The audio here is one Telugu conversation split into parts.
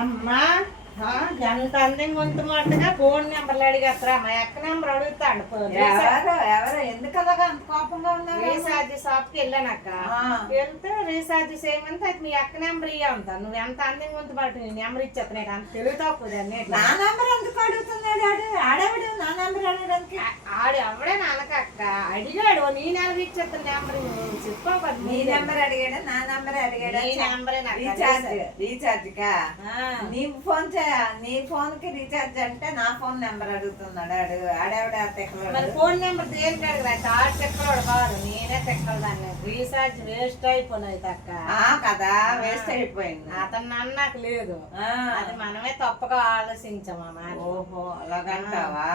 అమ్మా ఎంత అందంగా ఉంటున్నట్టుగా ఫోన్ నెంబర్లు అడిగేస్తారా మా ఎక్క నెంబర్ అడుగుతాడు ఎవరు ఎందుకు అలాగా అంత కోపంగా ఉన్నారు? రీఛార్జ్ షాప్ కి వెళ్ళానక్క వెళ్తే రీఛార్జ్ చేయమంటే అది మీ ఎక్క నెంబర్ ఇయ్య ఉంటా నువ్వు ఎంత అందంగా ఉంటున్నట్టు నీ నెంబర్ ఇచ్చేస్తున్నాడు అంత తెలుగుతాకుదండి నా నెంబర్ ఎందుకు అడుగుతున్నాడు? ఆడేవాడు నా నెంబర్ అడగడానికి ఆడు ఎవడే నాన్నకక్క అడిగాడు నీ నెంబర్ ఇచ్చేస్తున్న నెంబర్ చెప్పు నీ నెంబర్ అడిగాడా నా నెంబర్ అడిగాడా? నీ నెంబరే రీఛార్జ్ కా నీ ఫోన్ కి రీఛార్జ్ అంటే నా ఫోన్ నెంబర్ అడుగుతున్నాడు. ఆడేవిడ తెక్కలోడు ఫోన్ నెంబర్ దేనికి అడగరా ఆడు తెక్కలోడు కాదు నేనే తెక్కలు దాన్ని రీఛార్జ్ వేస్ట్ అయిపోయినాయి తక్క కదా వేస్ట్ అయిపోయింది. అతను అన్నాక లేదు అది మనమే తప్పగా ఆలోచించామా. ఓహో అలాగంటావా?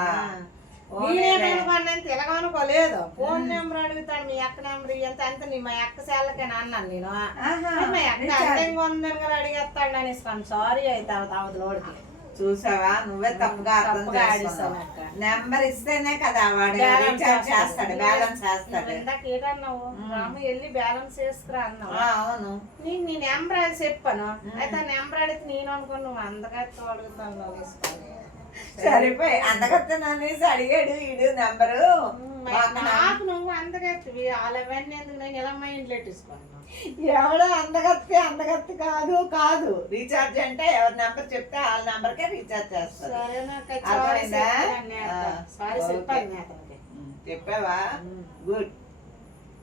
నేనేమనుకున్నాను తెలగనుకోలేదు ఫోన్ నెంబర్ అడుగుతాను మీ అక్క నెంబర్ ఎంత అంత నీ మా అక్క సెల్లకని అన్నాను నేను మా అక్క అందంగా ఉందని కదా అడిగేస్తాడు అనేసి సారీ అయితే అవతలోడికి చూసావా నువ్వే తప్పుగా అర్థం నెంబర్ ఇస్తేనే కదా వాడు రీఛార్జ్ చేస్తాడు బ్యాలెన్స్ చేస్తాడు. ఇందాక ఏటన్నావు రాము వెళ్ళి బ్యాలెన్స్ చేసుకురా అన్నావు. అవును నేను నీ నెంబర్ అది చెప్పాను అయితే ఆ నెంబర్ అడిగితే నేను అనుకుని నువ్వు అందగత్తు అడుగుతాను తీసుకొని సరిపోయి అందగత్త నన్నేసి అడిగాడు వీడు నెంబరు. నాకు నువ్వు అందగత్తివి వాళ్ళవన్నీ ఎందుకు నేను ఇలా మా ఇంట్లో తీసుకున్నాను. ఎవడో అందగత్తి కాదు రీఛార్జ్ అంటే ఎవరి నెంబర్ చెప్తే వాళ్ళ నెంబర్కే రీఛార్జ్ చేస్తారు. సరేనా చెప్పావా? గుడ్.